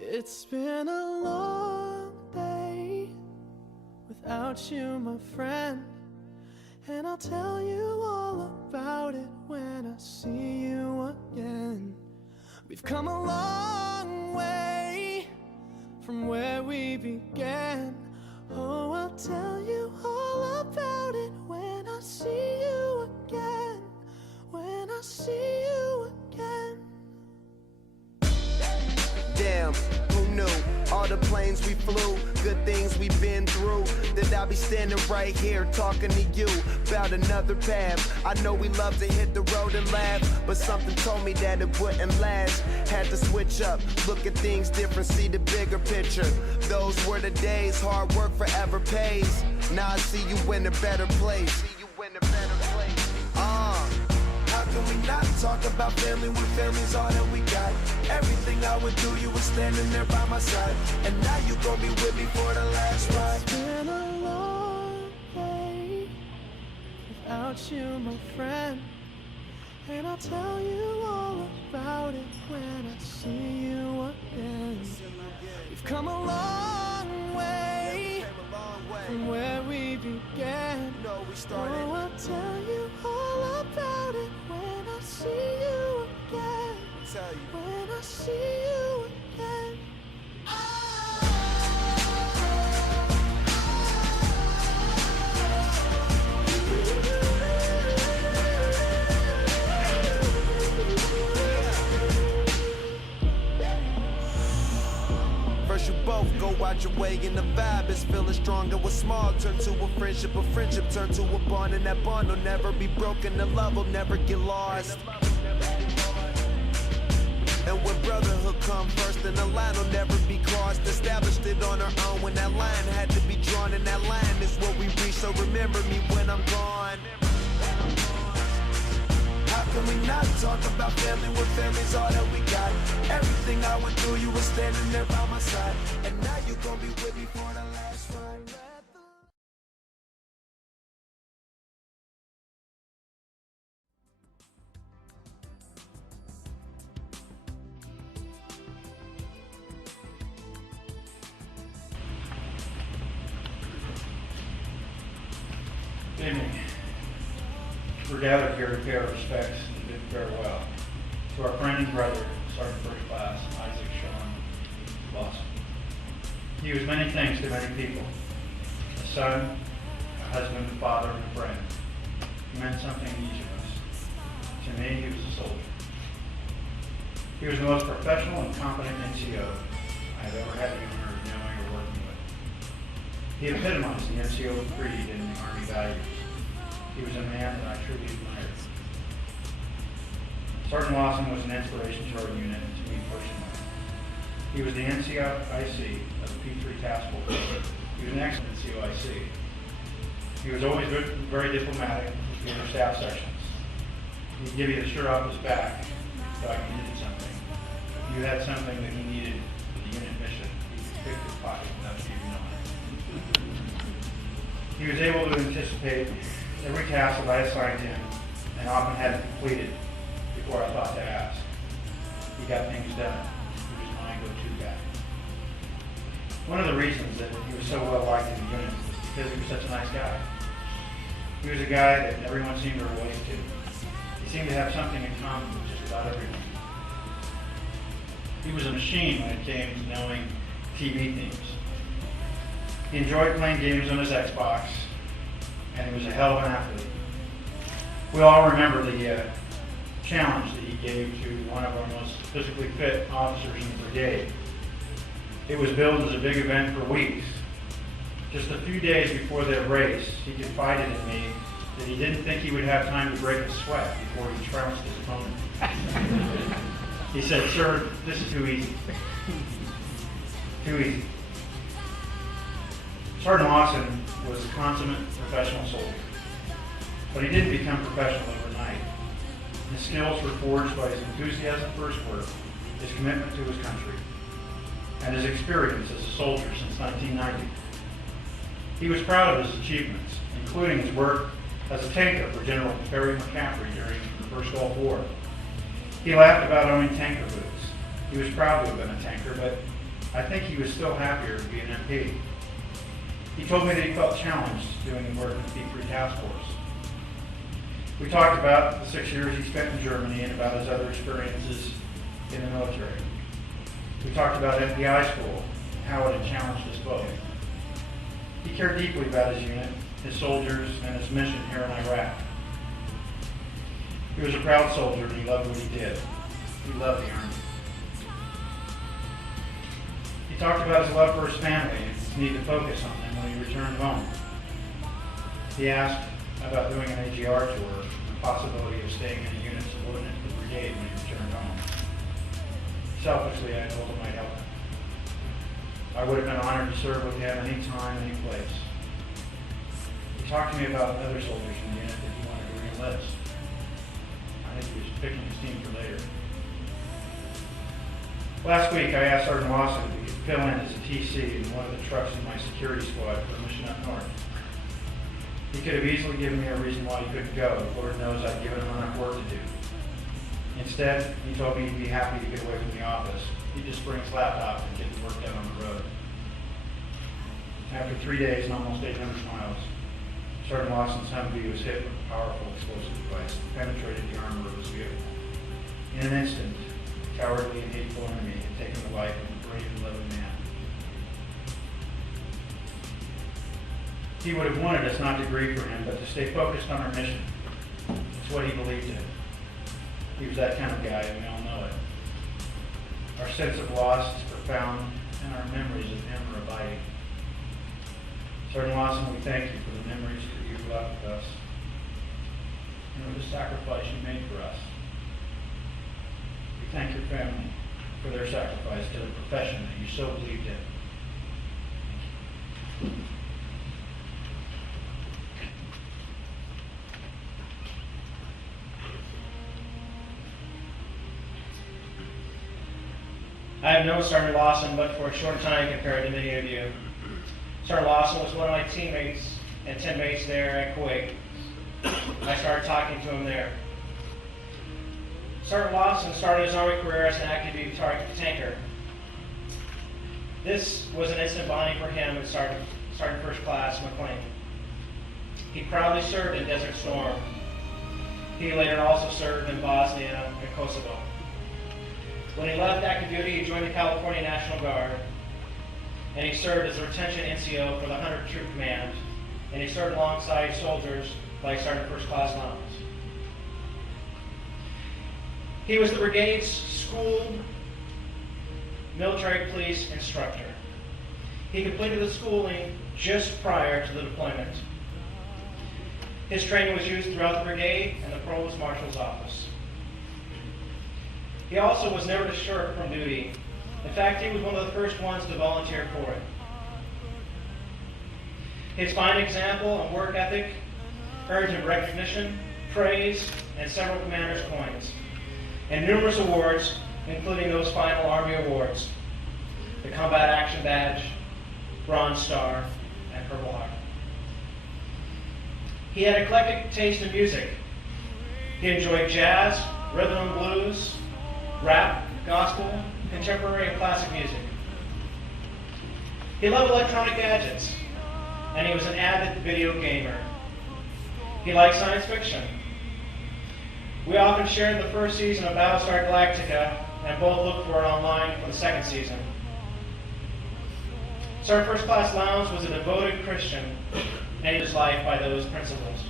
It's been a long day without you, my friend, and I'll tell you all about it when I see you again. We've come a long way from where we began. Oh, I'll tell you all about it when I see you again. When I see you again. Damn, who knew? All the planes we flew, good things we've been through, that I'll be standing right here talking to you about another path. I know we love to hit the road and laugh, but something told me that it wouldn't last. Had to switch up, look at things different, see the bigger picture. Those were the days, hard work forever pays. Now I see you in a better place. How can we not talk about family when family's all that we got? Everything I would do, you were standing there by my side, and now you gon' be with me for the last ride. It's been a long day without you, my friend, and I'll tell you all about it when I see you again. We've come a long way from where we began. Oh, I'll tell you all about it when I see you again. When I see you again. First you both go out your way and the vibe is feeling stronger. What's small turn to a friendship turn to a bond, and that bond will never be broken, the love will never get lost. And when brotherhood come first, then the line will never be crossed. Established it on our own when that line had to be drawn, and that line is what we reach, so remember me when I'm gone. How can we not talk about family when family's all that we got? Everything I went through, you were standing there by my side, and now you gon' be with me for the last ride. Good evening. We're gathered here to pay our respects and bid farewell to our friend and brother, Sergeant First Class Isaac Sean Lawson. He was many things to many people: a son, a husband, a father, and a friend. He meant something to each of us. To me, he was a soldier. He was the most professional and competent NCO I have ever had the honor of knowing or working with. He epitomized the NCO creed and the Army values. He was a man that I truly admired. Sergeant Lawson was an inspiration to our unit and to me personally. He was the NCOIC of the P3 Task Force. He was an excellent NCOIC. He was always very diplomatic with the other staff sections. He'd give you the shirt off his back if you needed something. If you had something that he needed for the unit mission, he could pick his pocket without you even knowing. He was able to anticipate every task that I assigned him and often had it completed before I thought to ask. He got things done. He was my go-to guy. One of the reasons that he was so well liked in the unit was because he was such a nice guy. He was a guy that everyone seemed to relate to. He seemed to have something in common with just about everyone. He was a machine when it came to knowing TV themes. He enjoyed playing games on his Xbox, and he was a hell of an athlete. We all remember the challenge that he gave to one of our most physically fit officers in the brigade. It was billed as a big event for weeks. Just a few days before their race, he confided in me that he didn't think he would have time to break a sweat before he trounced his opponent. He said, "Sir, this is too easy." Too easy. Sergeant Lawson was a consummate professional soldier, but he didn't become professional overnight. His skills were forged by his enthusiasm for his work, his commitment to his country, and his experience as a soldier since 1990. He was proud of his achievements, including his work as a tanker for General Perry McCaffrey during the First Gulf War. He laughed about owning tanker boots. He was proud to have been a tanker, but I think he was still happier to be an MP. He told me that he felt challenged doing the work of the P3 Task Force. We talked about the 6 years he spent in Germany and about his other experiences in the military. We talked about MPI school and how it had challenged us both. He cared deeply about his unit, his soldiers, and his mission here in Iraq. He was a proud soldier and he loved what he did. He loved the Army. He talked about his love for his family and his need to focus on them when he returned home. He asked about doing an AGR tour and the possibility of staying in a unit subordinate to the brigade when he returned home. Selfishly, I told him I'd help him. I would have been honored to serve with him any time, any place. He talked to me about other soldiers in the unit that he wanted to re-enlist. I think he was picking his team for later. Last week, I asked Sergeant Lawson if he could fill in as a TC in one of the trucks in my security squad for a mission up north. He could have easily given me a reason why he couldn't go. Lord knows I'd given him enough work to do. Instead, he told me he'd be happy to get away from the office. He'd just bring his laptop and get the work done on the road. After 3 days and almost 800 miles, Sergeant Lawson's Humvee was hit with a powerful explosive device that penetrated the armor of his vehicle. In an instant, a cowardly and hateful enemy had taken the life of a brave and loving man. He would have wanted us not to grieve for him, but to stay focused on our mission. It's what he believed in. He was that kind of guy, and we all know it. Our sense of loss is profound, and our memories of him are abiding. Sergeant Lawson, we thank you for the memories that you've left with us, and for the sacrifice you made for us. We thank your family for their sacrifice to the profession that you so believed in. Thank you. I have known Sergeant Lawson but for a short time compared to many of you. Sergeant Lawson was one of my teammates and 10 mates there at Kuwait. I started talking to him there. Sergeant Lawson started his Army career as an active duty tanker. This was an instant bonding for him and Sergeant First Class McLean. He proudly served in Desert Storm. He later also served in Bosnia and Kosovo. When he left active duty, he joined the California National Guard, and he served as a retention NCO for the 100 Troop Command, and he served alongside soldiers like Sergeant First Class Lowndes. He was the brigade's schooled military police instructor. He completed the schooling just prior to the deployment. His training was used throughout the brigade and the Provost Marshal's office. He also was never to shirk from duty. In fact, he was one of the first ones to volunteer for it. His fine example and work ethic earned him recognition, praise, and several commander's coins, and numerous awards, including those final Army awards, the Combat Action Badge, Bronze Star, and Purple Heart. He had eclectic taste in music. He enjoyed jazz, rhythm and blues, rap, gospel, contemporary, and classic music. He loved electronic gadgets, and he was an avid video gamer. He liked science fiction. We often shared the first season of Battlestar Galactica, and both looked for it online for the second season. Sergeant First Class Lowndes was a devoted Christian, and he lived his life by those principles.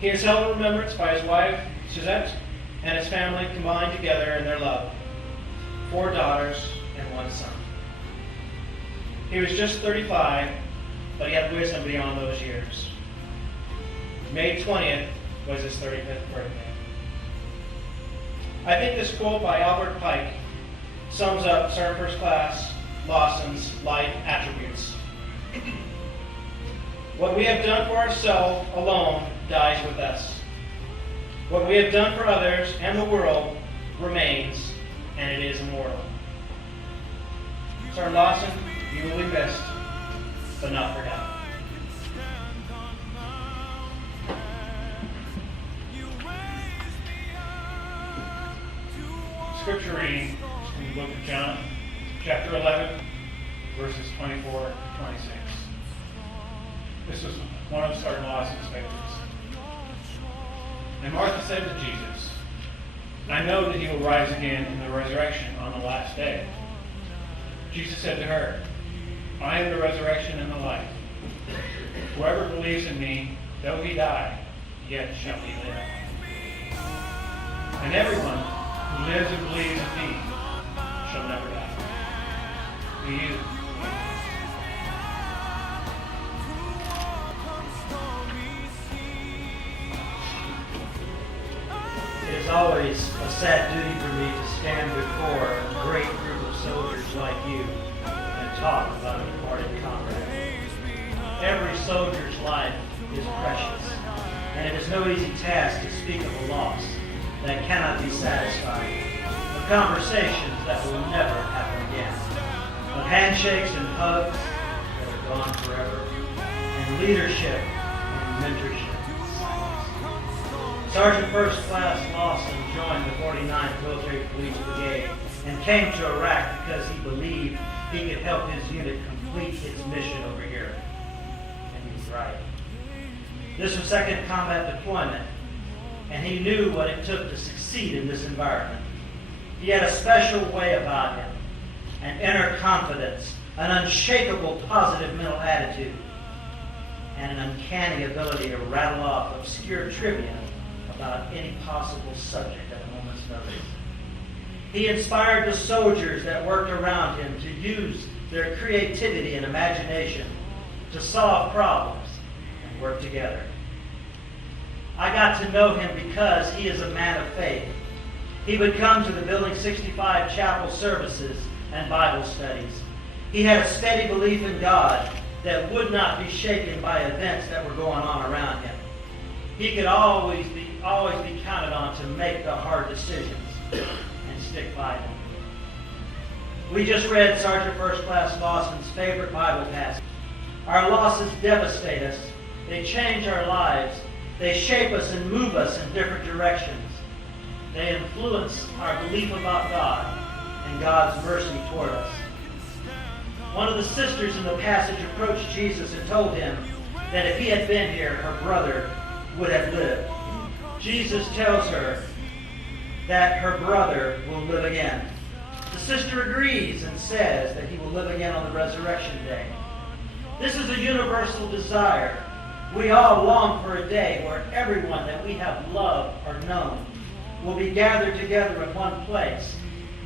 He is held in remembrance by his wife, Suzette, and his family combined together in their love. 4 daughters and 1 son. He was just 35, but he had wisdom beyond those years. May 20th was his 35th birthday. I think this quote by Albert Pike sums up Sergeant First Class Lawson's life attributes. What we have done for ourselves alone dies with us. What we have done for others and the world remains, and it is immortal. Sergeant Lawson, you will be missed, but not forgotten. Scripture reading is from the book of John, chapter 11, verses 24 to 26. This was one of Sergeant Lawson's favorites. And Martha said to Jesus, I know that he will rise again in the resurrection on the last day. Jesus said to her, I am the resurrection and the life. Whoever believes in me, though he die, yet shall he live. And everyone who lives and believes in me shall never die. Do you? It is always a sad duty for me to stand before a great group of soldiers like you and talk about a departed comrade. Every soldier's life is precious, and it is no easy task to speak of a loss that cannot be satisfied, of conversations that will never happen again, of handshakes and hugs that are gone forever, and leadership and mentorship. Sergeant First Class Lawson joined the 49th Military Police Brigade and came to Iraq because he believed he could help his unit complete its mission over here. And he was right. This was second combat deployment, and he knew what it took to succeed in this environment. He had a special way about him, an inner confidence, an unshakable positive mental attitude, and an uncanny ability to rattle off obscure trivia about any possible subject at a moment's notice. He inspired the soldiers that worked around him to use their creativity and imagination to solve problems and work together. I got to know him because he is a man of faith. He would come to the Building 65 chapel services and Bible studies. He had a steady belief in God that would not be shaken by events that were going on around him. He could always be counted on to make the hard decisions and stick by them. We just read Sergeant First Class Lawson's favorite Bible passage. Our losses devastate us. They change our lives. They shape us and move us in different directions. They influence our belief about God and God's mercy toward us. One of the sisters in the passage approached Jesus and told him that if he had been here, her brother would have lived. Jesus tells her that her brother will live again. The sister agrees and says that he will live again on the resurrection day. This is a universal desire. We all long for a day where everyone that we have loved or known will be gathered together in one place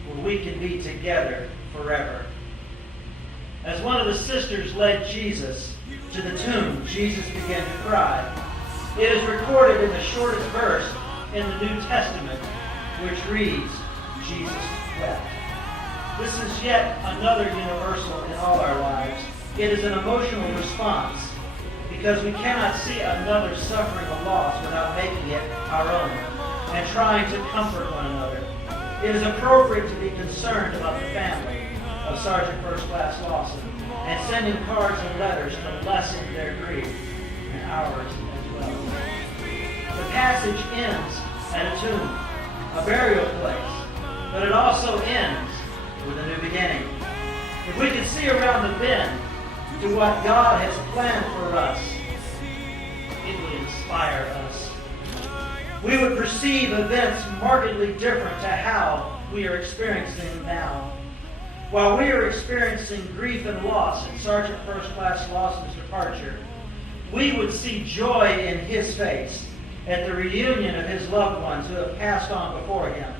where we can be together forever. As one of the sisters led Jesus to the tomb, Jesus began to cry. It is recorded in the shortest verse in the New Testament, which reads, Jesus wept. This is yet another universal in all our lives. It is an emotional response because we cannot see another suffering a loss without making it our own and trying to comfort one another. It is appropriate to be concerned about the family of Sergeant First Class Lawson and sending cards and letters to lessen their grief and ours as well. The passage ends at a tomb, a burial place, but it also ends with a new beginning. If we can see around the bend to what God has planned for us, it would inspire us. We would perceive events markedly different to how we are experiencing them now. While we are experiencing grief and loss in Sergeant First Class Lawson's departure, we would see joy in his face at the reunion of his loved ones who have passed on before him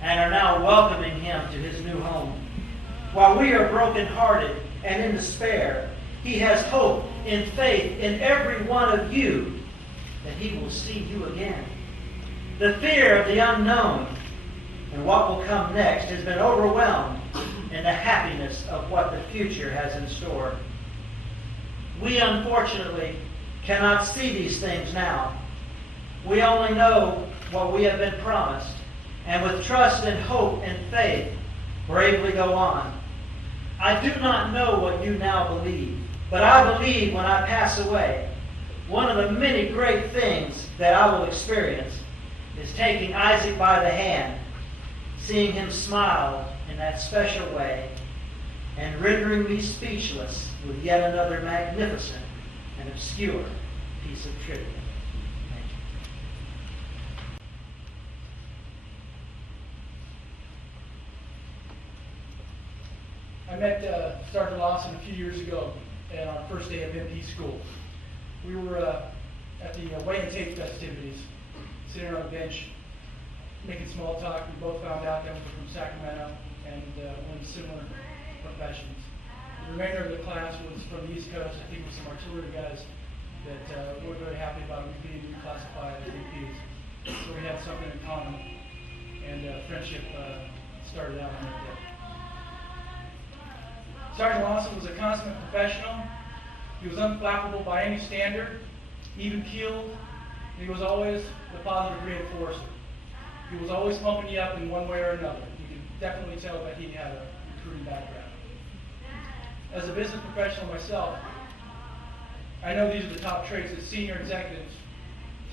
and are now welcoming him to his new home. While we are brokenhearted and in despair, he has hope and faith in every one of you that he will see you again. The fear of the unknown and what will come next has been overwhelmed in the happiness of what the future has in store. We unfortunately cannot see these things now. We only know what we have been promised, and with trust and hope and faith, bravely go on. I do not know what you now believe, but I believe when I pass away, one of the many great things that I will experience is taking Isaac by the hand, seeing him smile in that special way, and rendering me speechless with yet another magnificent and obscure piece of trivia. Thank you. I met Sergeant Lawson a few years ago at our first day of MP school. We were at the weigh and tape festivities, sitting on a bench, making small talk. We both found out that we were from Sacramento and were in similar professions. The remainder of the class was from the East Coast. I think it was some artillery guys that weren't very happy about being reclassified as APs. So we had something in common, and friendship started out on that day. Sergeant Lawson was a consummate professional. He was unflappable by any standard, even-keeled. He was always the positive reinforcer. He was always pumping you up in one way or another. You could definitely tell that he had a recruiting background. As a business professional myself, I know these are the top traits that senior executives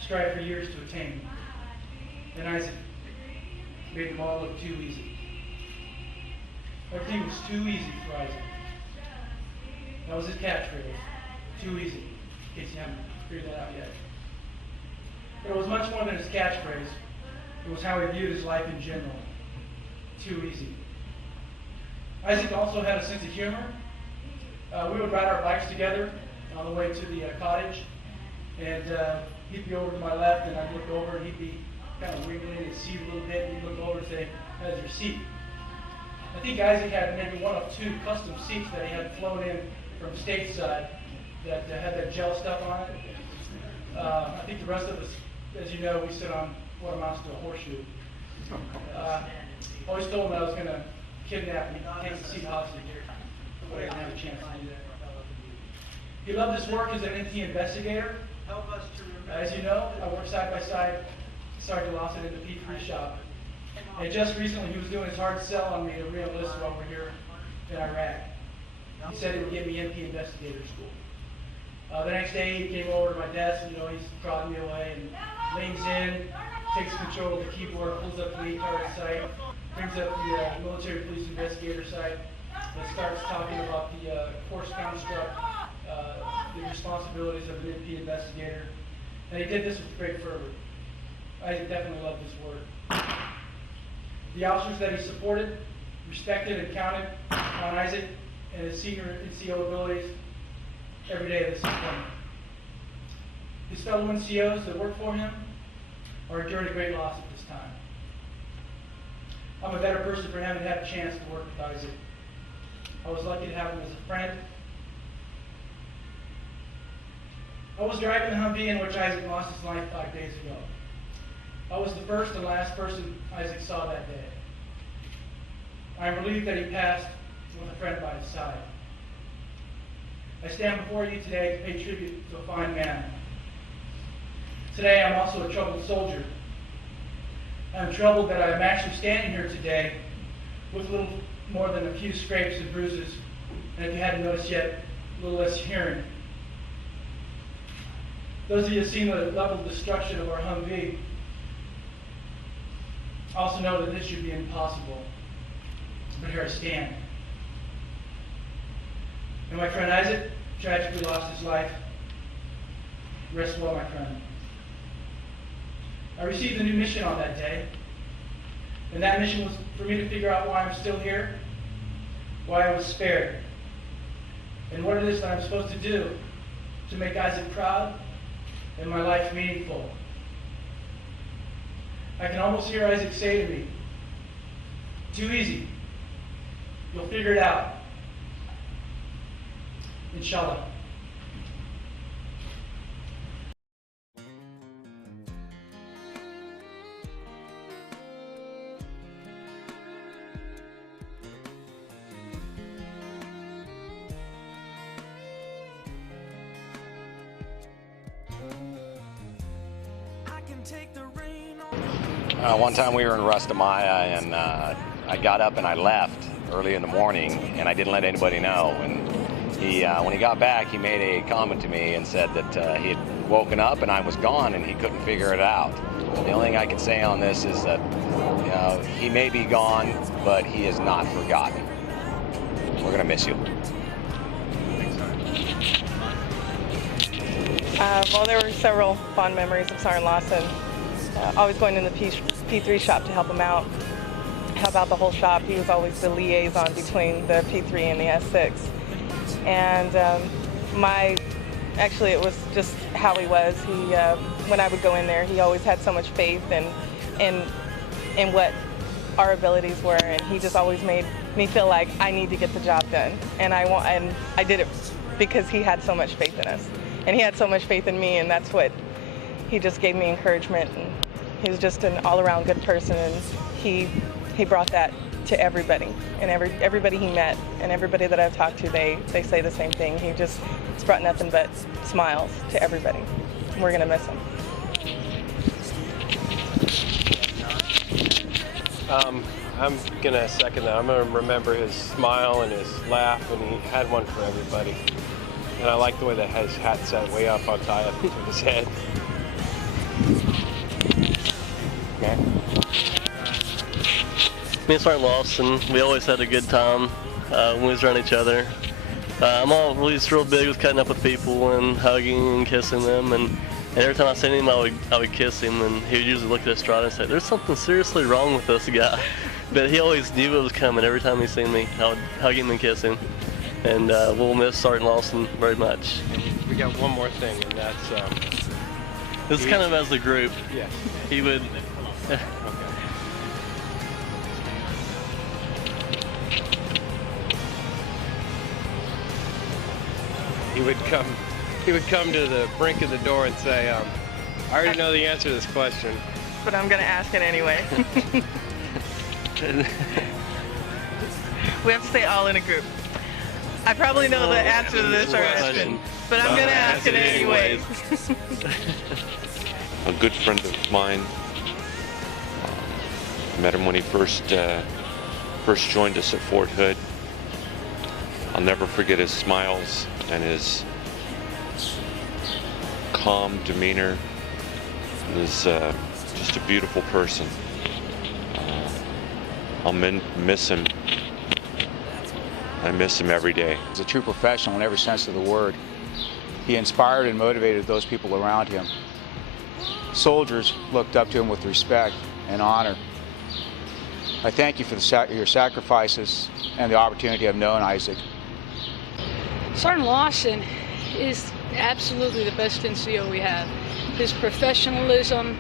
strive for years to attain. And Isaac made them all look too easy. Everything was too easy for Isaac. That was his catchphrase, too easy, in case you haven't figured that out yet. But it was much more than his catchphrase. It was how he viewed his life in general. Too easy. Isaac also had a sense of humor. We would ride our bikes together on the way to the cottage, and he'd be over to my left, and I'd look over, and he'd be kind of wiggling his seat a little bit, and he'd look over and say, "How's your seat?" I think Isaac had maybe one of two custom seats that he had flown in from stateside that had that gel stuff on it. I think the rest of us, as you know, we sit on what amounts to a horseshoe. Always told him I was going to kidnap and take the seat hostage. But I didn't have a chance to do that. He loved his work as an NT investigator. As you know, I worked side by side with Sergeant Lawson in the P3 shop. And just recently, he was doing his hard sell on me to re-enlist while we're here in Iraq. He said he would get me MP investigator school. The next day, he came over to my desk, and he's prodding me away and leans in, takes control of the keyboard, pulls up the target site, brings up the military police investigator site, and starts talking about the course construct, the responsibilities of an MP investigator. And he did this with great fervor. Isaac definitely loved his work. The officers that he supported respected and counted on Isaac and his senior NCO abilities every day of this employment. His fellow NCOs that work for him are enduring a great loss at this time. I'm a better person for having had a chance to work with Isaac. I was lucky to have him as a friend. I was driving the Humvee in which Isaac lost his life 5 days ago. I was the first and last person Isaac saw that day. I am relieved that he passed with a friend by his side. I stand before you today to pay tribute to a fine man. Today I'm also a troubled soldier. I'm troubled that I'm actually standing here today with little more than a few scrapes and bruises, and if you hadn't noticed yet, a little less hearing. Those of you who have seen the level of destruction of our Humvee also know that this should be impossible. But here I stand. And my friend Isaac tragically lost his life. Rest well, my friend. I received a new mission on that day. And that mission was for me to figure out why I'm still here, why I was spared, and what it is that I'm supposed to do to make Isaac proud and my life meaningful. I can almost hear Isaac say to me, "Too easy. You'll figure it out. Inshallah." One time we were in Rustamaya, and I got up and I left early in the morning, and I didn't let anybody know. And he, when he got back, he made a comment to me and said that he had woken up and I was gone and he couldn't figure it out. The only thing I can say on this is that he may be gone, but he is not forgotten. we're going to miss you. Well, there were several fond memories of Sergeant Lawson. Always going in the P3 shop to help him out, help out the whole shop. He was always the liaison between the P3 and the S6. And actually, it was just how he was. He, when I would go in there, he always had so much faith in what our abilities were, and he just always made me feel like I need to get the job done. And I did it because he had so much faith in us. And he had so much faith in me, and that's what he just gave me encouragement. And he was just an all-around good person, and he brought that to everybody. And everybody he met and everybody that I've talked to, they say the same thing. He just has brought nothing but smiles to everybody. We're going to miss him. I'm going to second that. I'm going to remember his smile and his laugh, and he had one for everybody. And I like the way that his hat sat way up on top of his head. Okay. Me and Sergeant Lawson, we always had a good time when we was around each other. I'm always real big with cutting up with people and hugging and kissing them. And every time I seen him, I would kiss him, and he would usually look at Estrada and say, "There's something seriously wrong with this guy." But he always knew it was coming. Every time he seen me, I would hug him and kiss him. And we'll miss Sergeant Lawson very much. And we got one more thing, and that's... this is kind of as a group. Yes. He would... Okay. He would come to the brink of the door and say, I already know the answer to this question. But I'm going to ask it anyway. We have to stay all in a group. I probably know the answer to this question, but I'm going to ask it anyway. A good friend of mine. Met him when he first joined us at Fort Hood. I'll never forget his smiles and his calm demeanor. He was just a beautiful person. I'll miss him. I miss him every day. He's a true professional in every sense of the word. He inspired and motivated those people around him. Soldiers looked up to him with respect and honor. I thank you for your sacrifices and the opportunity I've known Isaac. Sergeant Lawson is absolutely the best NCO we have. His professionalism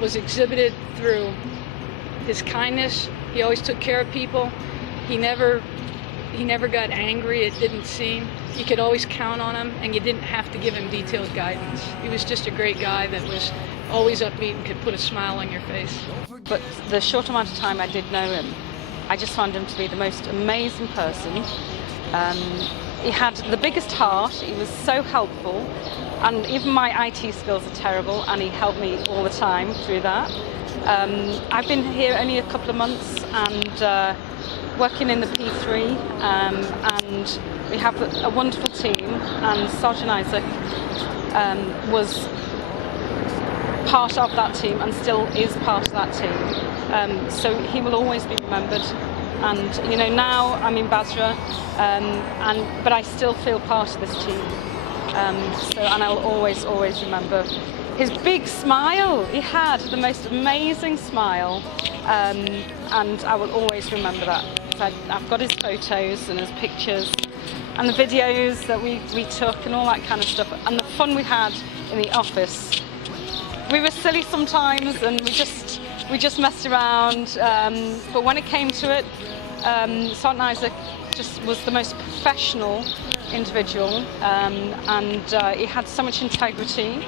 was exhibited through his kindness. He always took care of people. He never got angry, it didn't seem. You could always count on him, and you didn't have to give him detailed guidance. He was just a great guy that was always upbeat and could put a smile on your face. But the short amount of time I did know him, I just found him to be the most amazing person. He had the biggest heart, he was so helpful, and even my IT skills are terrible, and he helped me all the time through that. I've been here only a couple of months, and working in the P3, and we have a wonderful team, and Sergeant Isaac was part of that team and still is part of that team. So he will always be remembered. And you know, now I'm in Basra, but I still feel part of this team. And I'll always remember his big smile. He had the most amazing smile, and I will always remember that. So I've got his photos and his pictures and the videos that we took and all that kind of stuff, and the fun we had in the office. We were silly sometimes, and we just messed around, but when it came to it, Sergeant Isaac just was the most professional individual, and he had so much integrity,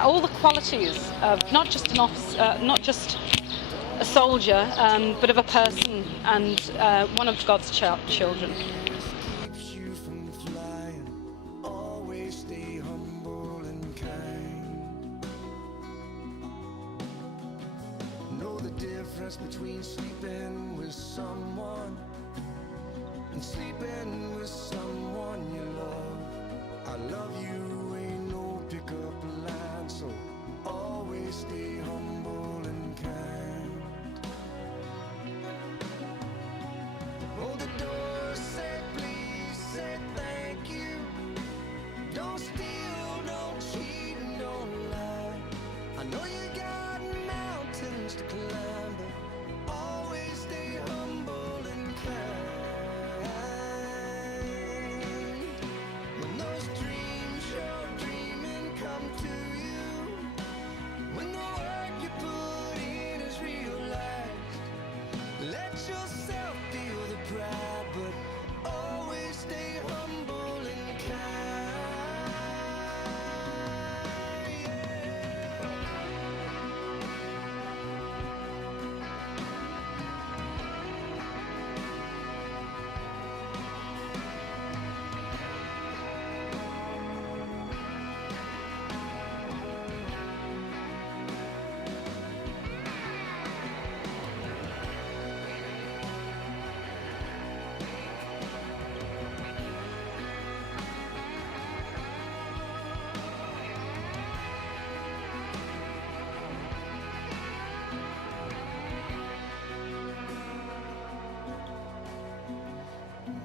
all the qualities of not just an officer, not just a soldier, but of a person, and one of God's children. Between sleeping with someone and sleeping with someone you love. I love you ain't no pickup line, so always stay humble and kind. Hold the doors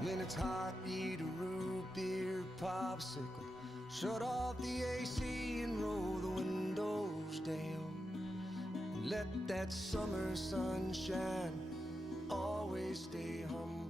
When it's hot, eat a root beer popsicle. Shut off the AC and roll the windows down. Let that summer sunshine always stay humble.